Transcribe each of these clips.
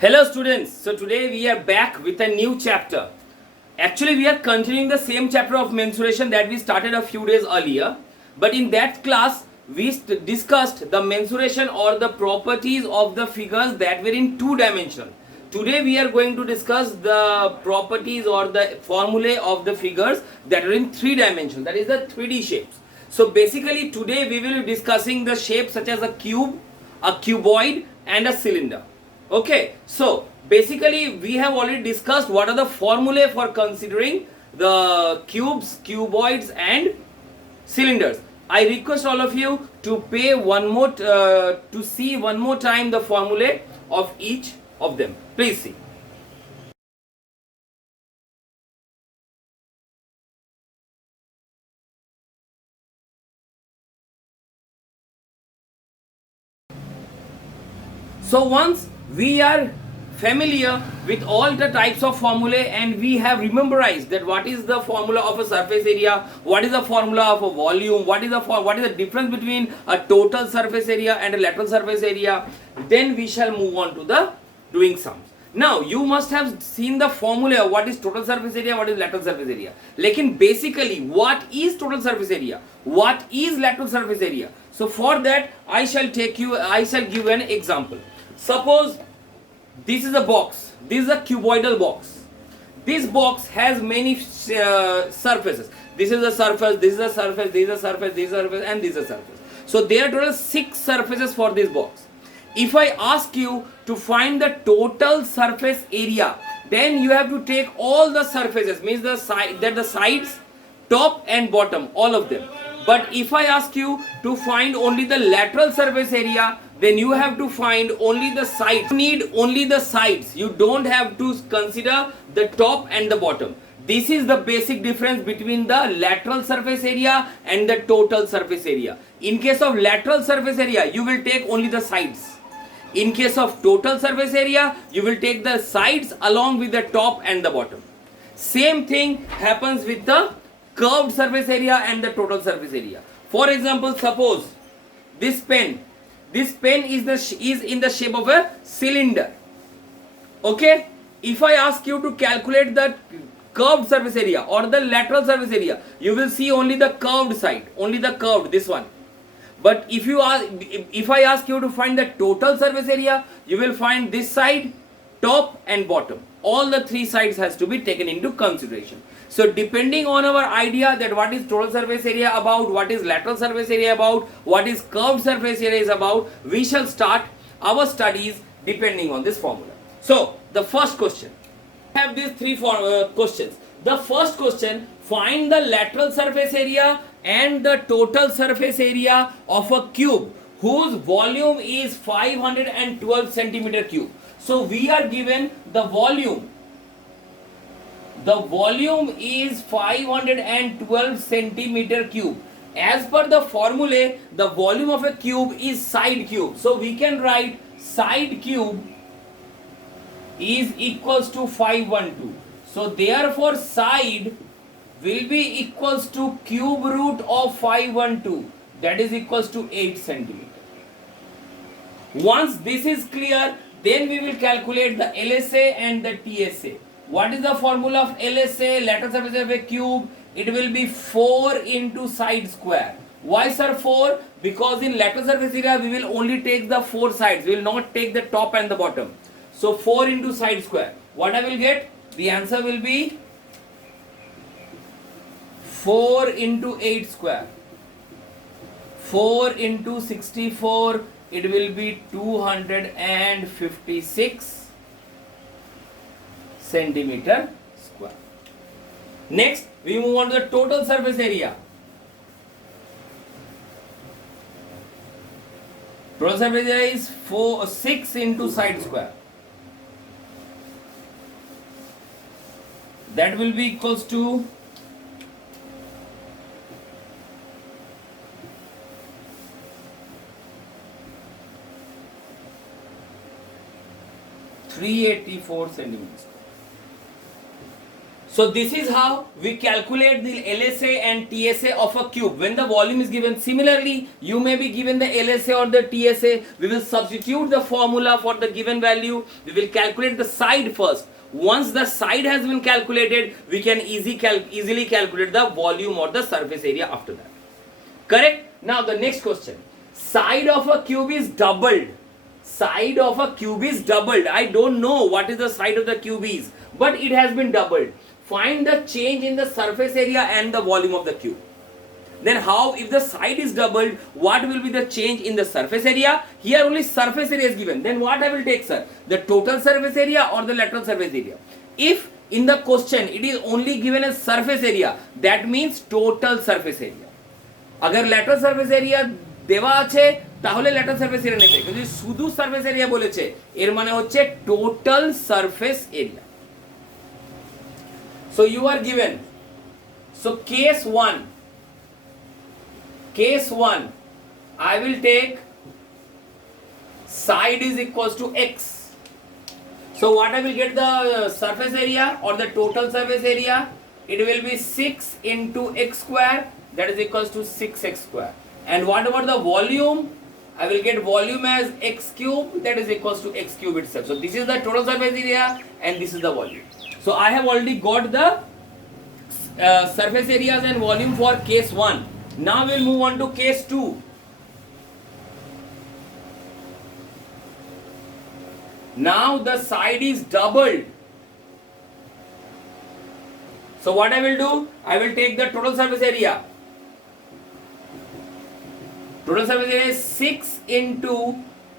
Hello students, so today we are back with a new chapter. Actually we are continuing the same chapter of mensuration that we started a few days earlier. But in that class we discussed the mensuration or the properties of the figures that were in two-dimensional. Today we are going to discuss the properties or the formulae of the figures that are in three-dimensional, that is the 3D shapes. So basically today we will be discussing the shapes such as a cube, a cuboid and a cylinder. Okay, so basically we have already discussed what are the formulae for considering the cubes, cuboids and cylinders. I request all of you to pay to see one more time the formulae of each of them. Please see. So once we are familiar with all the types of formulae and we have memorized that what is the formula of a surface area, what is the formula of a volume, what is the difference between a total surface area and a lateral surface area, then we shall move on to the doing sums. Now you must have seen the formula what is total surface area, what is lateral surface area. Lekin basically what is total surface area, what is lateral surface area? So for that I shall give an example. Suppose this is a box, this is a cuboidal box. This box has many surfaces. This is a surface, this is a surface, this is a surface, this is a surface and this is a surface. So there are total 6 surfaces for this box. If I ask you to find the total surface area, then you have to take all the surfaces, means the sides, top and bottom, all of them. But if I ask you to find only the lateral surface area, then you have to find only the sides. You need only the sides. You don't have to consider the top and the bottom. This is the basic difference between the lateral surface area and the total surface area. In case of lateral surface area, you will take only the sides. In case of total surface area, you will take the sides along with the top and the bottom. Same thing happens with the curved surface area and the total surface area. For example, suppose this pen is in the shape of a cylinder. Okay, if I ask you to calculate the curved surface area or the lateral surface area, you will see only the curved side, only the curved, this one. But if I ask you to find the total surface area, you will find this side, top and bottom. All the 3 sides has to be taken into consideration. So depending on our idea that what is total surface area about, what is lateral surface area about, what is curved surface area is about, we shall start our studies depending on this formula. So the first question, I have these 3 questions. The first question, find the lateral surface area and the total surface area of a cube whose volume is 512 centimeter cube. So we are given the volume. The volume is 512 centimeter cube. As per the formula, the volume of a cube is side cube. So we can write side cube is equals to 512. So therefore side will be equals to cube root of 512, that is equals to 8 centimeter. Once this is clear, then we will calculate the LSA and the TSA. What is the formula of LSA, lateral surface area of a cube? It will be 4 into side square. Why sir 4? Because in lateral surface area we will only take the 4 sides, we will not take the top and the bottom. So 4 into side square. What I will get? The answer will be 4 into 8 square. 4 into 64, it will be 256 centimeter square. Next, we move on to the total surface area. Total surface area is 6 into side square. That will be equals to 384 centimeters. So So this is how we calculate the LSA and TSA of a cube when the volume is given. Similarly, you may be given the LSA or the TSA. We will substitute the formula for the given value. We will calculate the side first. Once the side has been calculated, we can easily calculate the volume or the surface area after that. Correct? Now the next question. Side of a cube is doubled. Side of a cube is doubled. I don't know what is the side of the cube is, but it has been doubled. Find the change in the surface area and the volume of the cube. Then how, if the side is doubled, what will be the change in the surface area? Here only surface area is given. Then what I will take, sir? The total surface area or the lateral surface area? If in the question it is only given as surface area, that means total surface area. अगर lateral surface area দেওয়া আছে তাহলে lateral surface area নেবে, কিন্তু শুধু surface area বলেছে এর মানে হচ্ছে total surface area. So you are given. So case 1, I will take side is equals to x. So what I will get the surface area or the total surface area? It will be 6 into x square, that is equals to 6x square. And what about the volume? I will get volume as x cube, that is equals to x cube itself. So this is the total surface area and this is the volume. So I have already got the surface areas and volume for case 1. Now we will move on to case 2. Now the side is doubled. So what I will do? I will take the total surface area. Total surface area is 6 into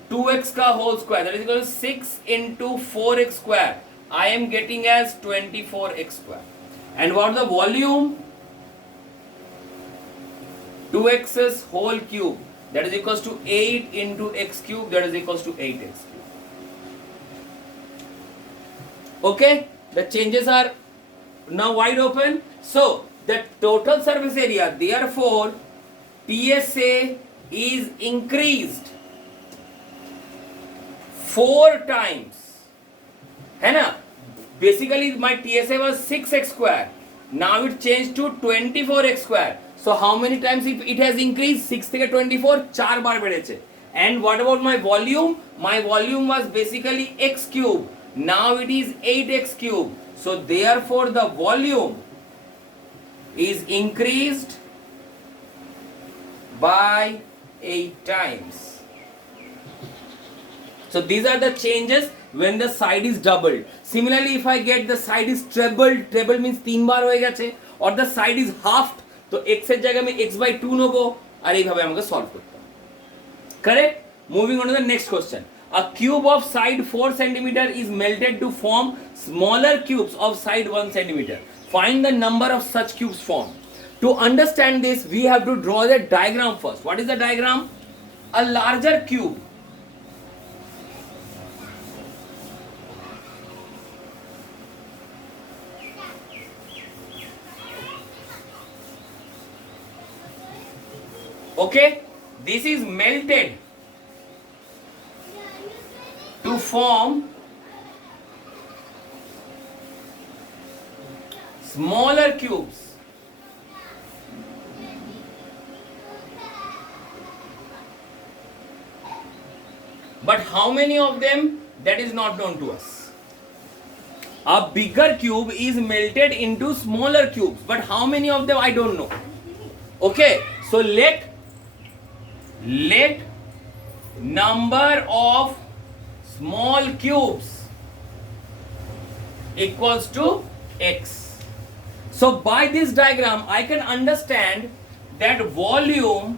2x ka whole square, that is equal to 6 into 4x square. I am getting as 24x square. And what the volume? 2x's whole cube, that is equals to 8 into x cube, that is equals to 8x cube. Okay, the changes are now wide open. So the total surface area, therefore TSA is increased 4 times. है ना? Basically my TSA was 6x square. Now it changed to 24x square. So how many times it has increased? 6 থেকে 24 4 বার বেড়েছে. And what about my volume? My volume was basically x cube. Now it is 8x cube. So therefore the volume is increased by 8 times. So these are the changes when the side is doubled. Similarly, if I get the side is trebled, treble means 3 বার হয়ে গেছে, or the side is halved, তো x এর জায়গায় আমি x by 2 নেব আর এইভাবে আমাকে solve করতে হবে। Correct? Moving on to the next question. A cube of side 4 cm is melted to form smaller cubes of side 1 cm. Find the number of such cubes formed. To understand this, we have to draw the diagram first. What is the diagram? A larger cube okay, this is melted to form smaller cubes. But how many of them? That is not known to us. A bigger cube is melted into smaller cubes, but how many of them I don't know. Okay, so let number of small cubes equals to x. So by this diagram I can understand that volume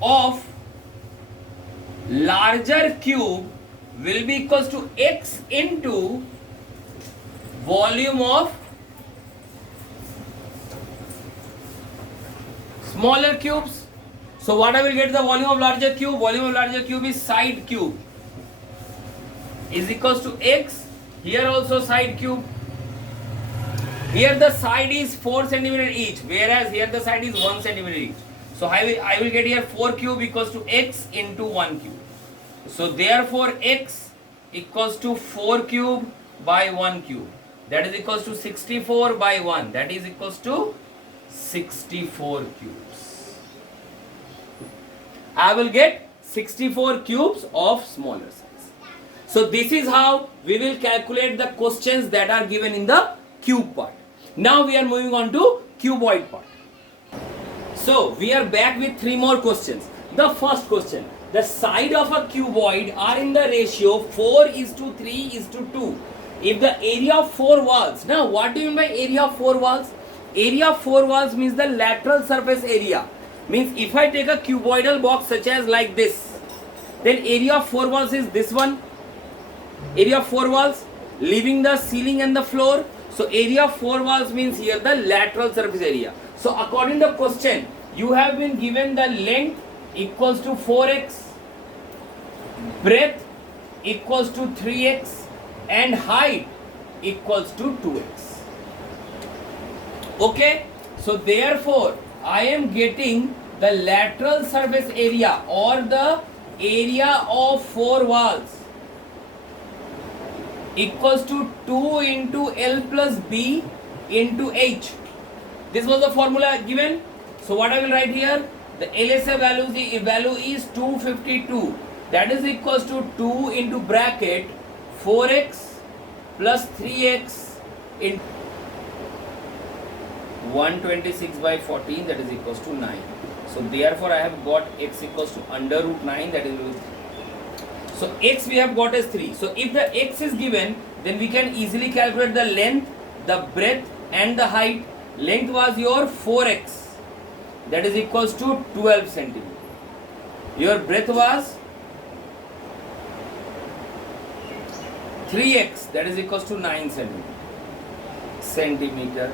of larger cube will be equals to x into volume of smaller cubes. So what I will get the volume of larger cube? Volume of larger cube is side cube is equals to x. Here also side cube. Here the side is 4 cm each, whereas here the side is 1 cm each. So I will get here 4 cube equals to x into 1 cube. So therefore x equals to 4 cube by 1 cube. that is equals to 64 by 1, that is equals to 64 cubes. I will get 64 cubes of smaller size. So this is how we will calculate the questions that are given in the cube part. Now we are moving on to cuboid part. So we are back with 3 more questions. The first question, the side of a cuboid are in the ratio 4:3:2. If the area of 4 walls, now what do you mean by area of 4 walls? Area of 4 walls means the lateral surface area. Means if I take a cuboidal box such as like this, then area of 4 walls is this one. Area of 4 walls, leaving the ceiling and the floor. So area of 4 walls means here the lateral surface area. So according to the question, you have been given the length equals to 4x, breadth equals to 3x, and height equals to 2x. Okay, so therefore I am getting the lateral surface area or the area of 4 walls equals to 2 into L plus B into H. This was the formula given. So what I will write here, the LSA value is 252, that is equals to 2 into bracket 4x plus 3x in 126 by 14, that is equals to 9. So therefore I have got x equals to under root 9, that is, so x we have got as 3. So if the x is given, then we can easily calculate the length, the breadth and the height. Length was your 4x, that is equals to 12 centimeter. Your breadth was 3x, that is equals to 9 centimeter,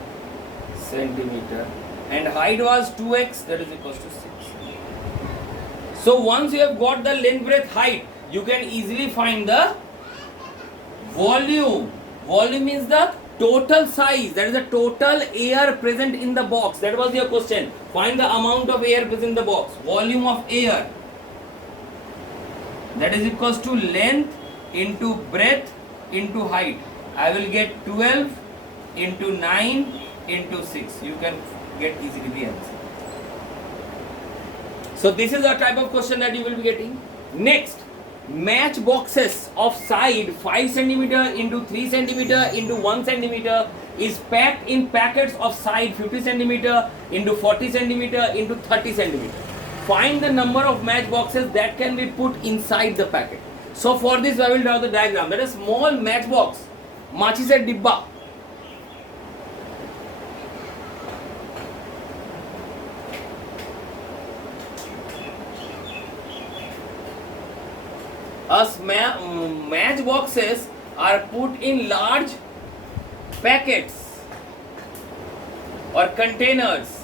and height was 2x, that is equals to 6. So once you have got the length, breadth, height, you can easily find the volume. Volume is the total size, that is the total air present in the box. That was your question. Find the amount of air present in the box. Volume of air, that is equals to length into breadth into height. I will get 12 into 9 into 6. You can get easily the answer. So this is the type of question that you will be getting. Next, match boxes of side 5 centimeter into 3 centimeter into 1 centimeter is packed in packets of side 50 centimeter into 40 centimeter into 30 centimeter. Find the number of match boxes that can be put inside the packet. So for this I will draw the diagram. That is small match box, machis dibba. Match boxes are put in large packets or containers.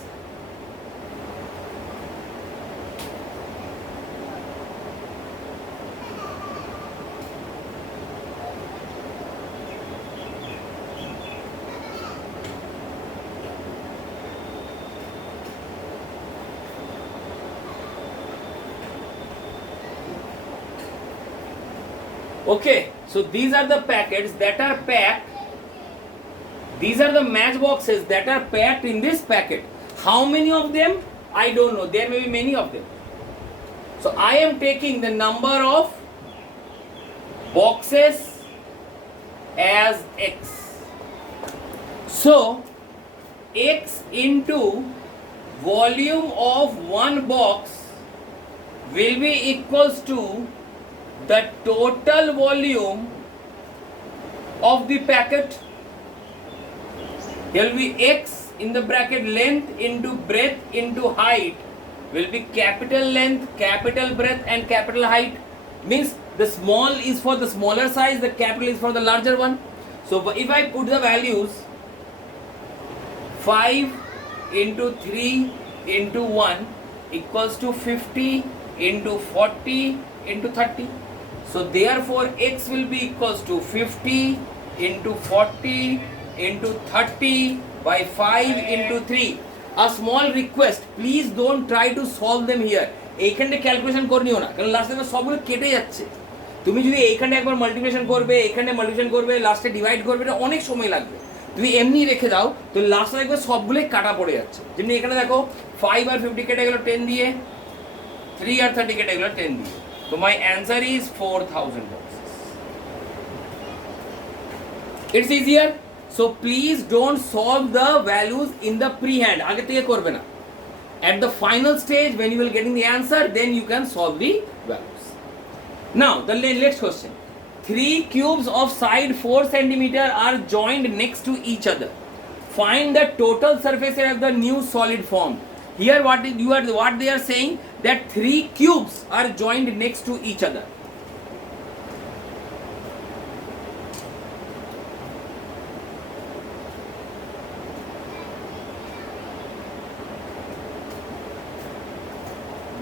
Okay, so these are the packets that are packed. These are the match boxes that are packed in this packet. How many of them? I don't know. There may be many of them. So I am taking the number of boxes as x. So x into volume of one box will be equals to the total volume of the packet. There will be x in the bracket length into breadth into height will be capital length, capital breadth and capital height. Means the small is for the smaller size, the capital is for the larger one. So if I put the values 5 into 3 into 1 equals to 50 into 40 into 30. So therefore x will be equals to 50 into 40 into 30 by 5 into 3. A small request, please don't try to solve them here. এইখানে calculation করে নিও না, কারণ লাস্টে সবগুলো কেটে যাচ্ছে। তুমি যদি এইখানে একবার মাল্টিপ্লিকেশন করবে, এখানে মাল্টিপ্লিকেশন করবে, লাস্টে ডিভাইড করবে, এটা অনেক সময় লাগবে। তুমি এমনি রেখে দাও, তো লাস্টে দেখবে সবগুলোই কাটা পড়ে যাচ্ছে। যেমনি এখানে দেখো 5 আর 50 কেটে গেল 10 দিয়ে, 3 আর 30 কেটে গেল 10 দিয়ে। তো my answer is 4000 boxes. It's easier. So please don't solve the values in the pre-hand. আগে থেকে করবে না। At the final stage, when you will getting the answer, then you can solve the values. Now, the next question. 3 cubes of side 4 centimeter are joined next to each other. Find the total surface area of the new solid form. Here, what they are saying that 3 cubes are joined next to each other.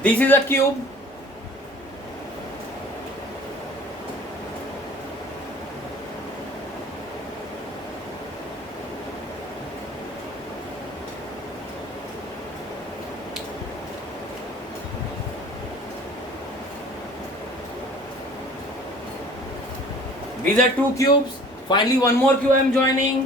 This is a cube. These are 2 cubes. Finally, one more cube I am joining.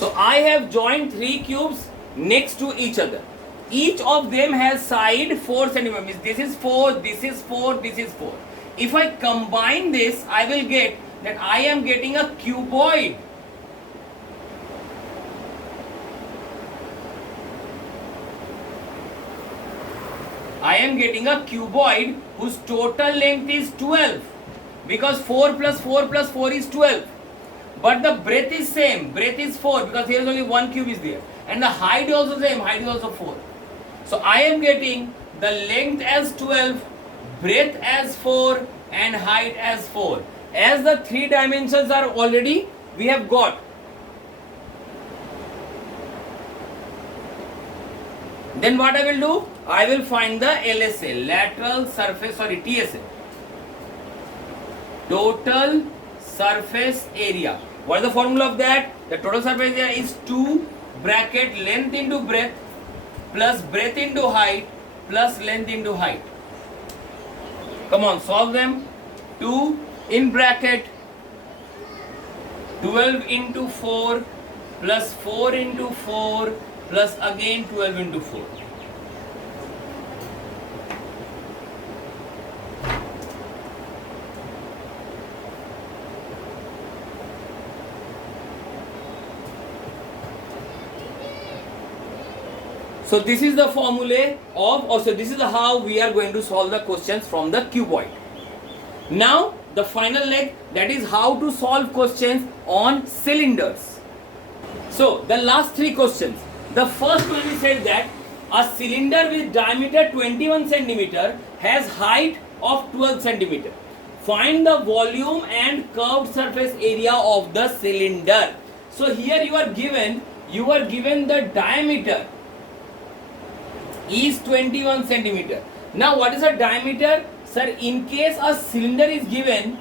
So I have joined 3 cubes next to each other. Each of them has side 4 centimeters. This is 4, this is 4, this is 4. If I combine this, I will get that I am getting a cuboid. I am getting a cuboid whose total length is 12, because 4 plus 4 plus 4 is 12. But the breadth is same, breadth is 4, because here is only one cube is there, and the height is also same, height is also 4. So I am getting the length as 12, breadth as 4, and height as 4. As the 3 dimensions are already we have got. Then what I will do? I will find the LSA, lateral surface, sorry, TSA, total surface area. What is the formula of that? The total surface area is 2 bracket length into breadth plus breadth into height plus length into height. Come on, solve them. 2 in bracket 12 into 4 plus 4 into 4 plus again 12 into 4. So this is the formula of, or so this is how we are going to solve the questions from the cuboid. Now the final leg, that is how to solve questions on cylinders. So the last 3 questions. The first one we said that a cylinder with diameter 21 centimeter has height of 12 centimeter. Find the volume and curved surface area of the cylinder. So here you are given the diameter is 21 centimeter. Now what is the diameter? Sir, in case a cylinder is given,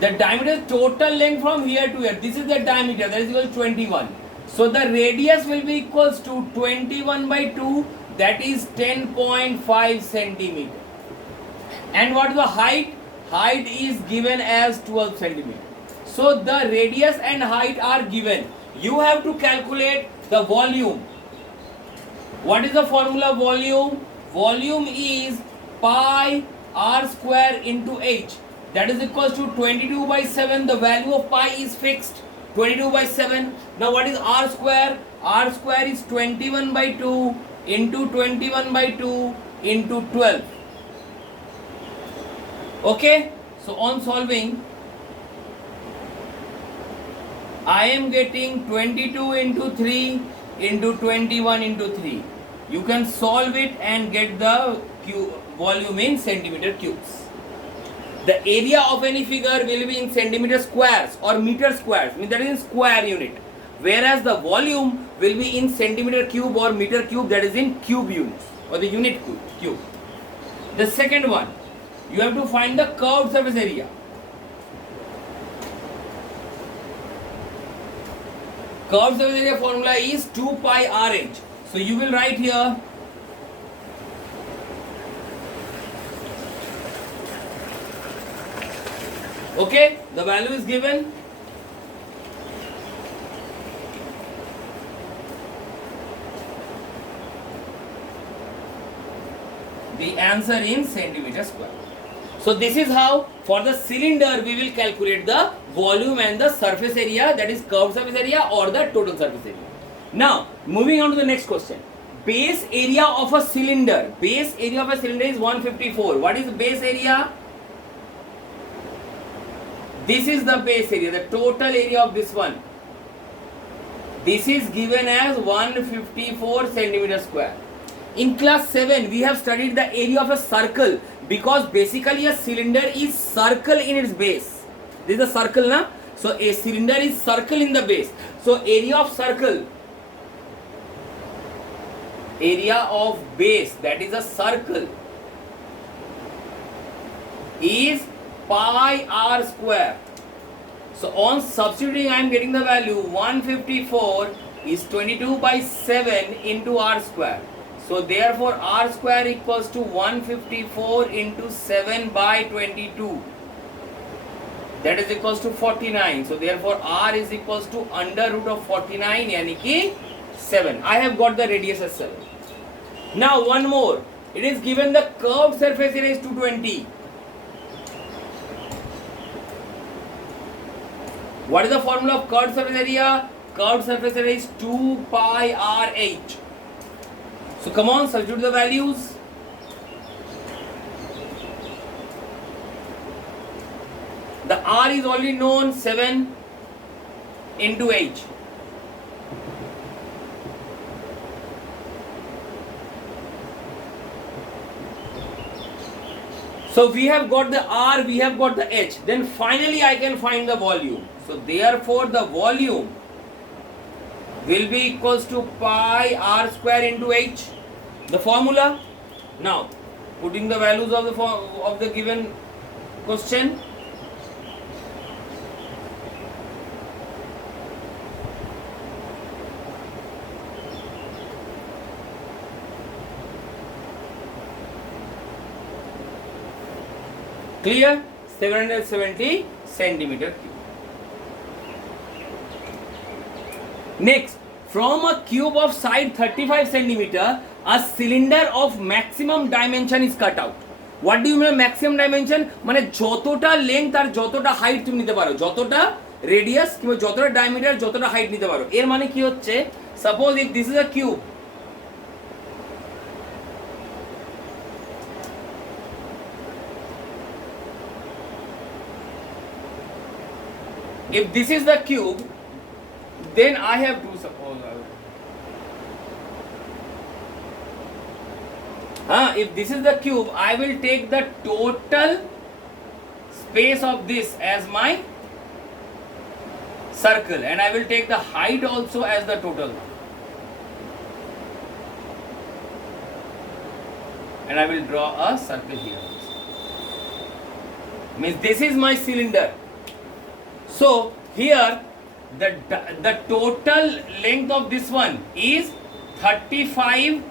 the diameter total length from here to here, this is the diameter, that is equal to 21. So the radius will be equals to 21 by 2, that is 10.5 centimeter. And what is the height? Height is given as 12 centimeter. So the radius and height are given. You have to calculate the volume. What is the formula of volume? Volume is pi r square into h. That is equals to 22 by 7. The value of pi is fixed. 22 by 7. Now what is r square? R square is 21 by 2 into 21 by 2 into 12. Okay. So on solving, I am getting 22 into 3 into 21 into 3. You can solve it and get the volume in centimeter cubes. The area of any figure will be in centimeter squares or meter squares, I mean that is in square unit. Whereas the volume will be in centimeter cube or meter cube, that is in cube units or the unit cube. The second one, you have to find the curved surface area. Curved surface area formula is 2 pi RH. So you will write here okay, the value is given. The answer in centimeter square. So this is how for the cylinder we will calculate the volume and the surface area, that is curved surface area or the total surface area. Now moving on to the next question. Base area of a cylinder. Base area of a cylinder is 154. What is base area? This is the base area, the total area of this one. This is given as 154 centimeter square. In class 7, we have studied the area of a circle because basically a cylinder is circle in its base. This is a circle, na? So a cylinder is circle in the base. So area of circle, area of base, that is a circle, is pi r square. So on substituting I am getting the value 154 is 22 by 7 into r square. So therefore r square equals to 154 into 7 by 22. That is equals to 49. So therefore r is equals to under root of 49 yani ki 7. I have got the radius as 7. Now one more. It is given the curved surface area is 220. What is the formula of curved surface area? Curved surface area is 2 pi RH. So come on, substitute the values. The R is already known, 7 into H. So we have got the R, we have got the H. Then finally I can find the volume. So therefore the volume will be equals to pi r square into H. The formula. Now putting the values of the given question. Clear? 770 centimeter cube. Next, from a cube of side 35 centimeter, a cylinder of maximum dimension is cut out. What do you mean maximum dimension? মানে যতটা length আর যতটা height তুমি নিতে পারো, যতটা radius কিংবা যতটা diameter যতটা হাইট নিতে পারো। এর মানে কি হচ্ছে, suppose if this is a cube, if this is the cube, then I have to suppose if this is the cube, I will take the total space of this as my circle and I will take the height also as the total and I will draw a circle here. Means this is my cylinder. So here the total length of this one is 35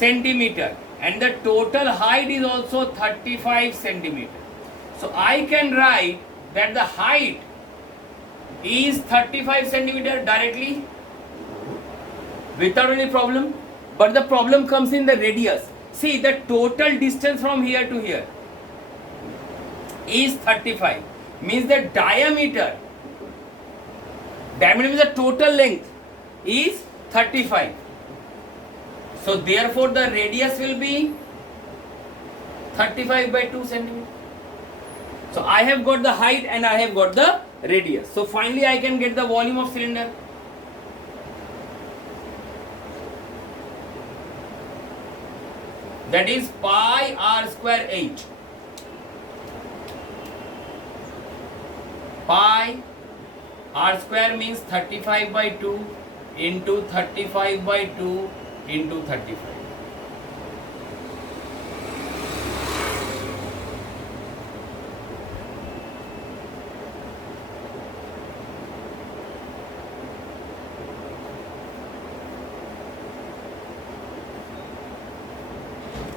centimeter and the total height is also 35 centimeter. So I can write that the height is 35 centimeter directly without any problem. But the problem comes in the radius. See, the total distance from here to here is 35. Means the diameter means the total length is 35. So therefore the radius will be 35 by 2 centimeter. So I have got the height and I have got the radius. So finally I can get the volume of cylinder. That is pi r square H. Pi r square means 35 by 2 into 35 by 2 into 35.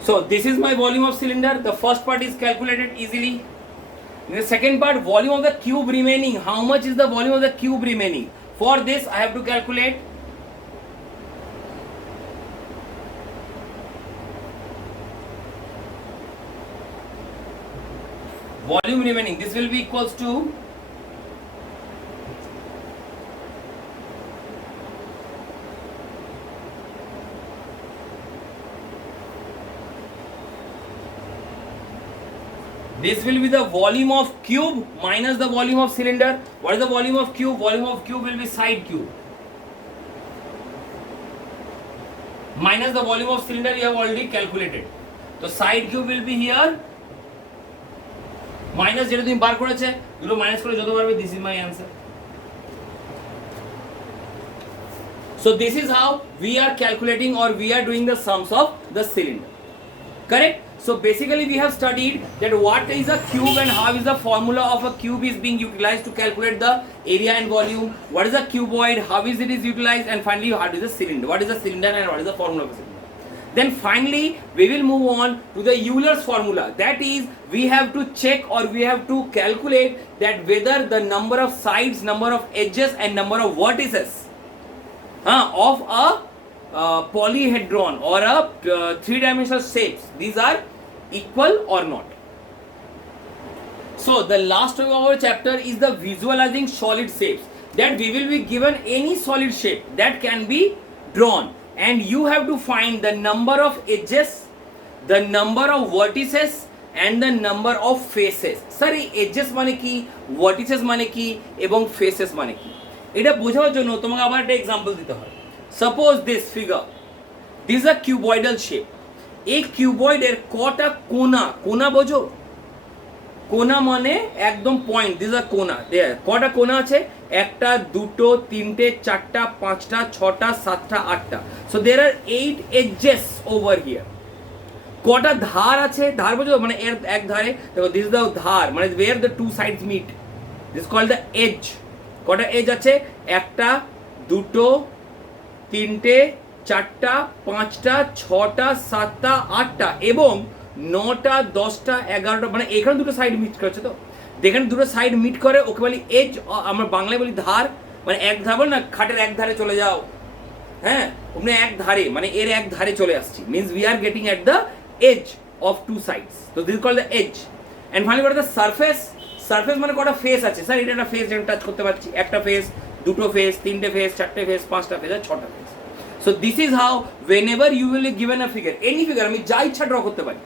So this is my volume of cylinder. The first part is calculated easily. In the second part, volume of the cube remaining. How much is the volume of the cube remaining? For this, I have to calculate volume remaining. This will be equals to this will be the volume of cube minus the volume of cylinder. What is the volume of cube? Volume of cube will be side cube minus the volume of cylinder you have already calculated. So side cube will be here minus যেটা তুমি বার করেছে দুটো minus করে যত পারবে. This is my answer. So this is how we are calculating or we are doing the sums of the cylinder. Correct? So basically we have studied that what is a cube and how is the formula of a cube is being utilized to calculate the area and volume. What is a cuboid? How is it is utilized? And finally what is a cylinder? What is a cylinder and what is the formula of a cylinder? Then finally we will move on to the Euler's formula. That is we have to check or we have to calculate that whether the number of sides, number of edges and number of vertices of a polyhedron or a three-dimensional shapes, these are equal or not. So the last of our chapter is the visualizing solid shapes, that we will be given any solid shape that can be drawn and you have to find the number of edges, the number of vertices and the number of faces. Sir, এই edges মানে কি, vertices মানে কি এবং faces মানে কি, এটা বোঝার জন্য তোমাকে আবার একটা एग्जांपल দিতে হয়. Suppose this figure, this is a cuboidal shape. এই কিউবয়েডের কটা কোনা, কোনা বোঝো? কোনা মানে একদম পয়েন্ট. দিস আর কোনা. কটা কোনা আছে? একটা, দুটো, তিনটে, চারটা, পাঁচটা, ছটা, সাতটা, আটটা. So there are 8 edges over here. কটা ধার আছে? ধার বোঝো মানে এর এক ধারে দেখো, দিস ইজ দ্য ধার মানে where the two sides meet, this called the edge. কটা এজ আছে? একটা, দুটো, তিনটে, চারটা, পাঁচটা, ছটা, সাতটা, আটটা এবং নটা, দশটা, এগারোটা. মানে এখানে দুটো সাইড মিট করেছে. তো যেখানে দুটো সাইড মিট করে ওকে বলি এজ. আমরা বাংলায় বলি ধার. মানে এক ধার বল না, খাটের এক ধারে চলে যাও. হ্যাঁ, ওখানে এক ধারে মানে এর এক ধারে চলে আসছি, means we are getting at the edge of two sides. তো this call the edge. And finally the surface. Surface মানে কটা ফেস আছে? স্যার এটা একটা ফেস যেটা টাচ করতে পারছি. একটা ফেস, দুটো ফেস, তিনটে ফেস, চারটে ফেস, পাঁচটা ফেস আর ছটা face. So this is how whenever you will be given a figure, any figure আমি যা ইচ্ছা ড্র করতে পারি,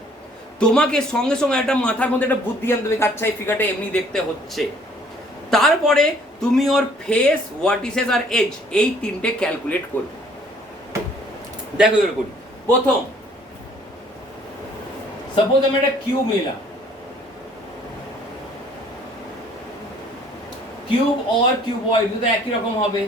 তোমাকে সঙ্গে সঙ্গে একটা মাথার মধ্যে একটা বুদ্ধি আনতে হবে, আচ্ছা এই ফিগারটা এমনি দেখতে হচ্ছে. তারপরে তুমি ওর ফেস, ভার্টিসেস আর এজ এই তিনটে ক্যালকুলেট করবে. দেখো এগুলো করি. প্রথম সাপোজ আমি একটা কিউব নিলাম. কিউব আর কিউবয়েড দুটো একই রকম হবে.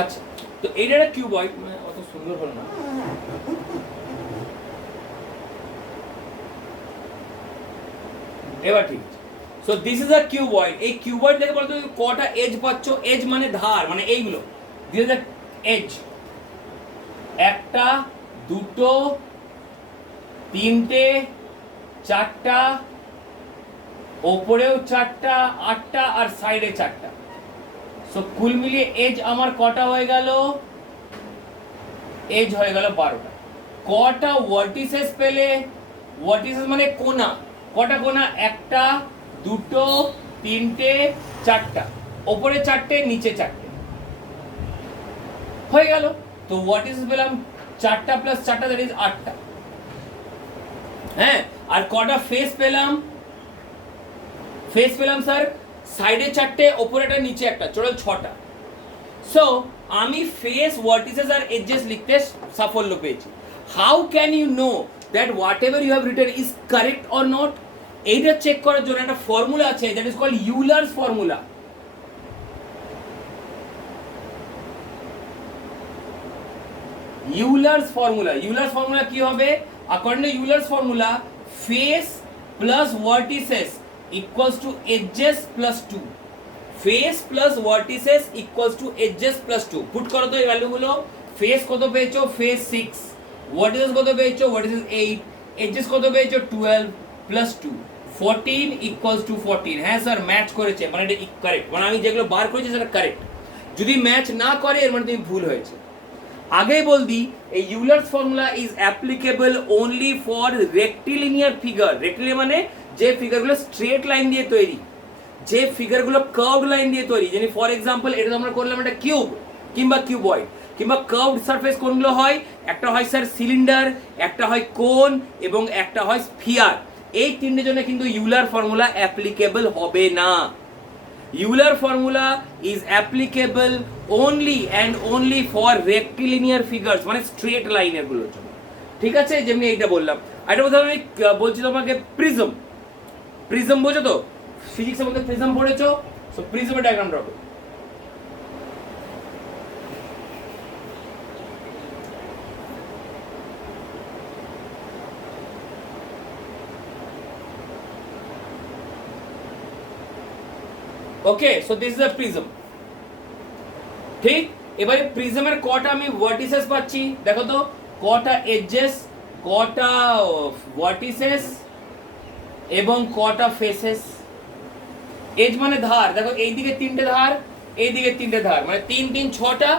আচ্ছা, তো এইটা একটা কিউবয়েড, মানে অত সুন্দর হলো না. এবার ঠিক. So this is a cuboid. এই কিউবয়েড দেখে বলতো কটা এজ পাচ্ছ? এজ মানে ধার, মানে এইগুলো. This is a edge. একটা, দুটো, তিনটে, চারটা, ওপরেও চারটা, আটটা আর সাইডে চারটা. সো কুল মিলিয়ে এজ আমার কটা হয়ে গেল? এজ হয়ে গেল 12টা. কটা ভার্টিসেস পেলে? ভার্টিসেস মানে কোনা. কটা কোনা? একটা, দুটো, তিনটে, চারটা. ওপরে চারটে, নিচে চারটে. হয়ে গেল. তো ভার্টিসেস পেলাম চারটা প্লাস চারটা, দ্যাট ইজ 8টা. হ্যাঁ, আর কটা ফেস পেলাম? ফেস পেলাম স্যার সাইডে চারটে, ওপরেটা, নিচে একটা, টোটাল 6টা. সো আমি ফেস, ভার্টিসেস আর এজেস লিখতে সাফল্য পেয়েছি. How can you know that whatever you have written is correct or not? এইটা চেক করার জন্য একটা ফর্মুলা আছে, that is called Euler's formula. Euler's formula কি হবে? According to Euler's formula, face plus vertices equals to edges plus 2, face plus vertices equals to edges plus 2। Put করো তো এই ভ্যালুগুলো। ফেস কত পেয়েছো? ফেস 6, ভার্টিসেস কত পেয়েছো? ভার্টিসেস 8, এজেস কত পেয়েছো? 12 প্লাস 2, 14 ইকুয়ালস টু 14। হ্যাঁ স্যার ম্যাচ করেছে, মানে এটা কারেক্ট, মানে আমি যেগুলো বার করেছি সেটা কারেক্ট। যদি ম্যাচ না করে এর মানে তুমি ভুল হয়েছে। আগেই বল দিই, এই Euler's formula is applicable only for rectilinear figure. Rectilinear মানে যে ফিগারগুলো স্ট্রেট লাইন দিয়ে তৈরি, যে ফিগারগুলো কার্ভড লাইন দিয়ে তৈরি। যেমন ফর এক্সাম্পল এটা আমরা করলাম একটা কিউব কিংবা কিউবয়েড কিংবা কার্ভড সারফেস। কোনগুলো হয়? একটা হয় স্যার সিলিন্ডার, একটা হয় কোন এবং একটা হয় স্ফিয়ার। এই তিনটে জন্য কিন্তু ইউলার ফর্মুলা অ্যাপ্লিকেবল হবে না। Euler formula is applicable only and only for rectilinear figures, মানে স্ট্রেট লাইনের গুলোর জন্য। ঠিক আছে, যেমনি এইটা বললাম। আরেকটা কথা আমি বলছি তোমাকে, প্রিজম বোঝো তো? ফিজিক্সের মধ্যে প্রিজম পড়েছো? সো প্রিজমের ডায়াগ্রাম ড্র করো। Okay, so this is a prism. ঠিক, এবারে প্রিজমের কটা আমি ভার্টিসেস পাচ্ছি দেখো তো, কটা এজেস, কটা ভার্টিসেস এবং কটা ফেসেস। এজ মানে ধার, দেখো এইদিকে 3টে ধার, এইদিকে 3টে ধার, মানে 3 3 6টা,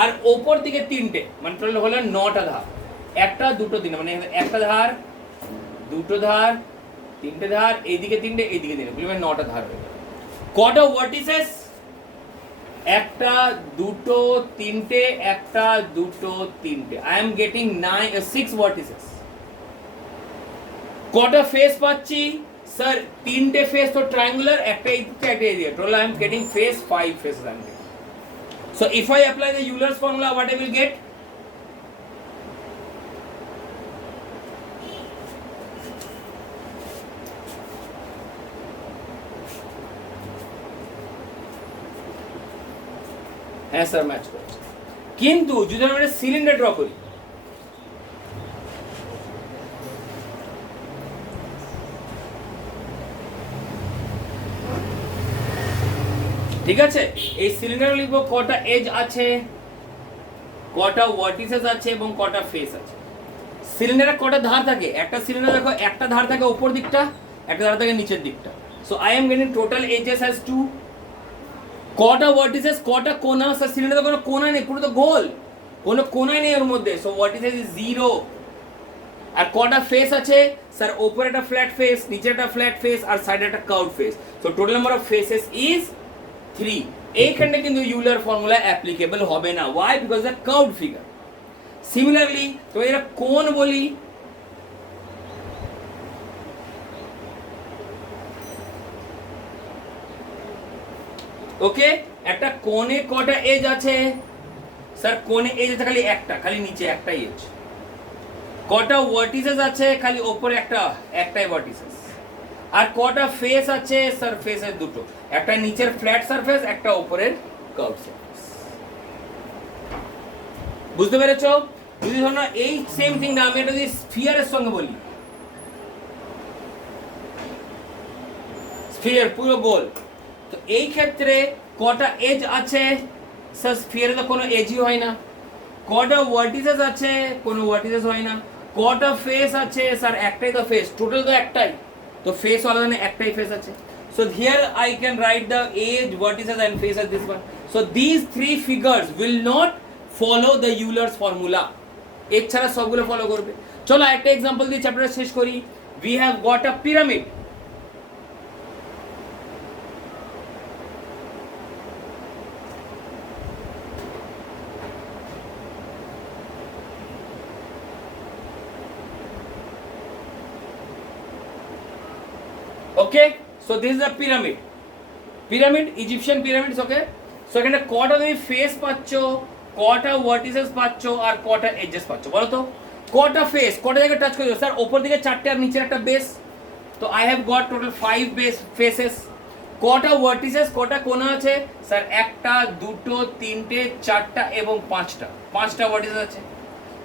আর ওপর দিকে 3টে, মানে টোটাল হলো 9টা ধার। একটা দুটো 3, মানে একটা ধার, দুটো ধার, 3টে ধার, এইদিকে 3টে, এইদিকে 3টে, মানে 9টা ধার হয়ে গেল। কটা ভার্টিসেস? একটা দুটো 3টে, একটা দুটো 3টে, আই এম গেটিং 6 ভার্টিসেস। কটা ফেস পাচ্ছি? স্যার 3টে ফেস তো ট্রায়াঙ্গুলার, একটা এইদিকে একটা এইদিকে, total I am getting face 5 faces I am getting. So if I apply the Euler's formula, what I will get? হ্যাঁ স্যার ম্যাচ করছে, কিন্তু যদি আমরা একটা সিলিন্ডার ড্র করি, ঠিক আছে, এই সিলিন্ডারে লিখবো কটা এজ আছে, কটা ভার্টিসেস আছে এবং কটা ফেস আছে। সিলিন্ডারে কটা ধার থাকে? একটা সিলিন্ডার দেখো, একটা ধার থাকে উপর দিকটা, একটা ধার থাকে নিচের দিকটা। So I am getting total edges as 2। কটা ভার্টিসেস, কটা কোনা? স্যার সিলিন্ডারে কোনো কোনা নেই, পুরো তো গোল, কোনো কোনাই নেই ওর মধ্যে, সো ভার্টিসেস ইজ 0। আর কটা ফেস আছে? স্যার উপরে একটা ফ্ল্যাট ফেস, নিচে একটা ফ্ল্যাট ফেস, আর সাইডে একটা curved face. So total number of faces is 3। এইখানে কিন্তু ইউলার ফর্মুলা অ্যাপ্লিকেবল হবে না। Why? Because the curved figure. Similarly তো এরা কোন বলি, ওকে, একটা কোণে কটা এজ আছে? স্যার কোণে এজ আছে খালি একটা, খালি নিচে একটাই এজ। কটা ভার্টিসেস আছে? খালি উপরে একটাই ভার্টিসেস। আর কটা ফেস আছে? স্যার ফেসেস দুটো, একটা নিচের ফ্ল্যাট সারফেস, একটা উপরের কার্ভ সারফেস। বুঝতে পেরেছো? যদি ধরো এই সেম থিং না আমি এটা যদি স্ফিয়ারের সঙ্গে বলি, স্ফিয়ার পুরো গোল, তো এই ক্ষেত্রে কটা এজ আছে? স্যার স্ফিয়ারে তো কোনো এজই হয় না। কটা ভার্টিসেস আছে? কোনো ভার্টিসেস হয় না। কটা ফেস আছে? স্যার একটাই তো ফেস, টোটাল তো একটাই, তো ফেস আলাদা না, একটাই ফেস আছে। So here I can write the edge, vertices and face as this one. So these 3 figures will not follow the Euler's formula. এক ছাড়া সবগুলো ফলো করবে। চলো একটা এক্সাম্পল দিয়ে চ্যাপ্টারটা শেষ করি। We have got a pyramid. Okay, so this is a pyramid. Pyramid, Egyptian pyramids, okay? So এখানে কটা তুমি ফেস পাচ্ছো, কটা ভার্টিসেস পাচ্ছো, আর কটা এজেস পাচ্ছো বলো তো? কটা ফেস, কটা জায়গায় টাচ করছো? স্যার উপর দিকে 4টে আর নিচে একটা বেস, তো I have got total 5 base faces. কটা ভার্টিসেস, কটা কোণা আছে? স্যার একটা, দুটো, 3টে, 4টা এবং 5টা ভার্টিসেস আছে।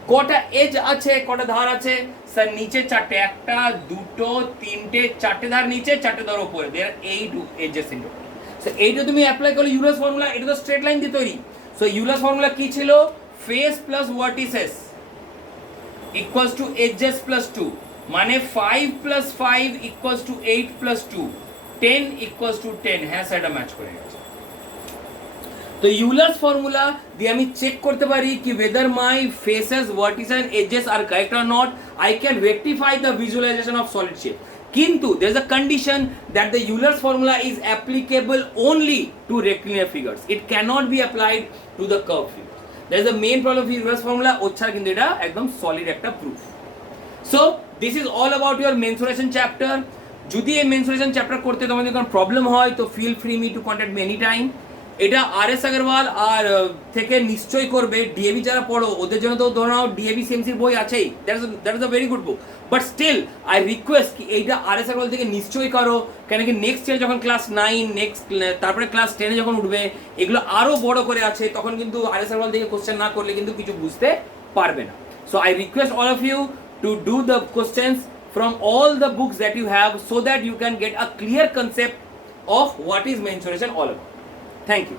কটা এজ আছে, কটা ধার আছে? স্যার নিচে চারটে, একটা দুটো তিনটে, চারটে ধার নিচে, চারটে ধার উপরে, দেয়ার 8 এজেস ইন টোটাল। সো এইটা তুমি অ্যাপ্লাই করলে ইউলার্স ফর্মুলা, এটা তো স্ট্রেট লাইন দিয়ে তৈরি। সো ইউলার্স ফর্মুলা কি ছিল? Face plus vertices equals to edges plus 2, মানে 5 plus 5 equals to 8 plus 2, 10 equals to 10। হ্যাঁ স্যার এটা ম্যাচ করে গেছে। তো ইউলার্স ফর্মুলা দিয়ে আমি চেক করতে পারি কি whether my faces, vertices and edges are correct or not. I can rectify the visualization of solid shape. কিন্তু there is a condition that the Euler's formula is applicable only to rectilinear figures. It cannot be applied to the curved figures. That is the main problem of Euler's formula. ওছাড়া কিন্তু এটা একদম solid একটা proof. So this is all about your mensuration chapter. যদি এই mensuration chapter করতে তোমাদের কোনো problem হয় তো feel free me to contact me anytime. এটা আর.এস. আগরওয়াল আর থেকে নিশ্চয়ই করবে। ডিএবি যারা পড়ো ওদের জন্য তো ধরো নাও ডিএবি সিএমসির বই আছেই, that is a very good book, but still I request কি এইটা আর.এস. আগরওয়াল থেকে নিশ্চয়ই করো, কেন কি নেক্সট ইয়ার যখন ক্লাস 9 নেক্সট তারপরে ক্লাস 10 যখন উঠবে এগুলো আরও বড় করে আছে, তখন কিন্তু আর.এস. আগরওয়াল থেকে কোশ্চেন না করলে কিন্তু কিছু বুঝতে পারবে না। So I request all of you to do the questions from all the books that you have so that you can get a clear concept of what is mensuration all about. Thank you.